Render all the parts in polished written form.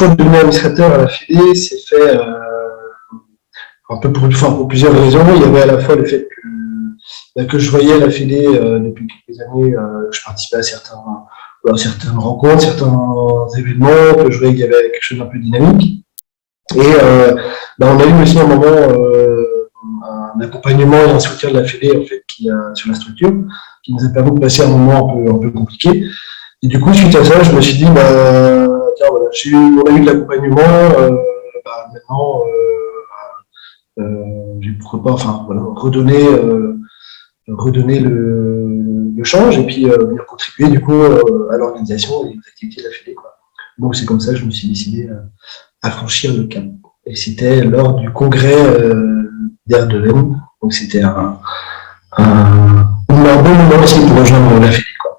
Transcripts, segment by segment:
choix de devenir administrateur à la Fédé s'est fait un peu pour plusieurs raisons. Il y avait à la fois le fait que je voyais la Fédé depuis quelques années, que je participais à certaines rencontres, certains événements, que je voyais qu'il y avait quelque chose d'un peu dynamique. Et on a eu aussi un moment un accompagnement et un soutien de la Fédé en fait, sur la structure, qui nous a permis de passer un moment un peu compliqué. Et du coup, suite à ça, je me suis dit, tiens, voilà, on a eu de l'accompagnement, maintenant, pourquoi pas, enfin, voilà, redonner le change et puis venir contribuer du coup à l'organisation et aux activités de la Fédé, quoi. Donc c'est comme ça que je me suis décidé à franchir le cap. Et c'était lors du congrès d'Erdelen, donc c'était un bon moment aussi pour rejoindre la Fédé, quoi.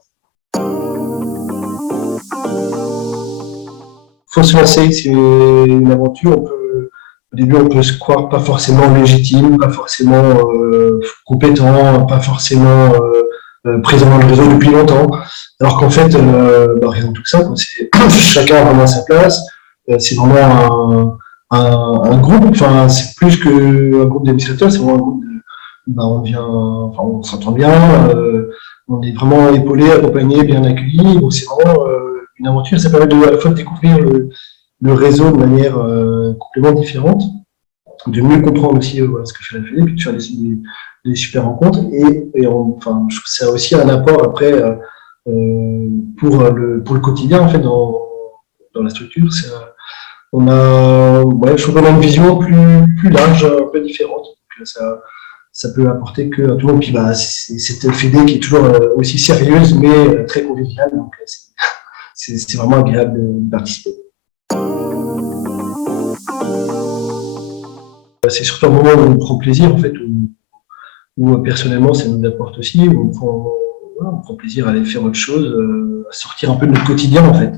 Faut se lancer, c'est une aventure. Au début, on peut se croire pas forcément légitime, pas forcément compétent, pas forcément présent dans le réseau depuis longtemps. Alors qu'en fait, rien de tout ça, quoi. Chacun a vraiment sa place. C'est vraiment un groupe. Enfin, c'est plus qu'un groupe d'administrateurs, c'est vraiment un groupe on s'entend bien. On est vraiment épaulé, accompagné, bien accueilli. Donc c'est vraiment une aventure. Ça permet à la fois de découvrir le réseau de manière complètement différente, de mieux comprendre aussi ce que fait la Fédé, puis de faire des super rencontres. Je trouve que c'est aussi un apport après pour le quotidien en fait dans la structure. Je trouve qu'on a une vision plus large, un peu différente. Donc, ça peut apporter que à tout le monde. Puis c'est cette Fédé qui est toujours aussi sérieuse, mais très conviviale. Donc c'est vraiment agréable de participer. C'est surtout un moment où on prend plaisir, en fait, où personnellement ça nous apporte aussi, où on prend plaisir à aller faire autre chose, à sortir un peu de notre quotidien, en fait.